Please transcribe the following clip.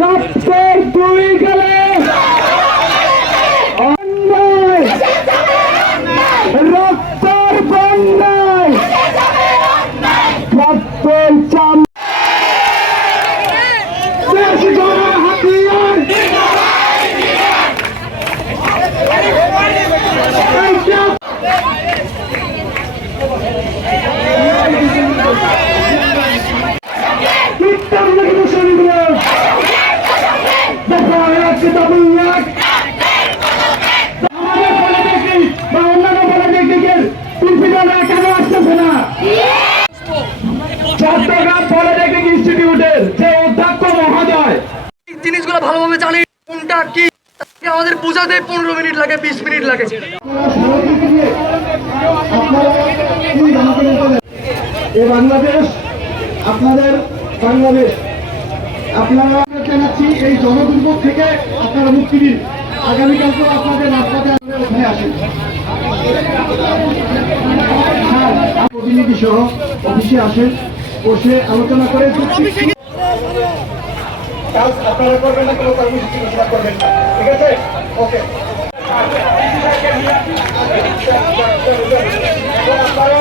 রক্তের দুই এক ডাবল এক আমাদের পলিটেকনিক বা অন্যান্য পলিটেকনিকের প্রিন্সিপালরা কেন আসতেছে না? চট্টগ্রাম পলিটেকনিক ইনস্টিটিউটের যে অধ্যক্ষ মহোদয়। জিনিসগুলো ভালোভাবে জানি কোনটা কি আমাদের বোঝাতে পনেরো মিনিট লাগে বিশ মিনিট লাগে। এ বাংলাদেশ আপনাদের বাংলাদেশ আপনারা এই জনদুর্ভোগ থেকে আপনারা মুক্তি দিন। আগামীকালকে আপনাদের রাজপথে আপনারা উঠে আসেন হ্যাঁ, প্রতিনিধি সহ অফিসে আসেন বসে আলোচনা করে কাজ আপনারা করবেন না কোনো কর্মসূচি ঘোষণা করবেন ঠিক আছে? ওকে। আপনারা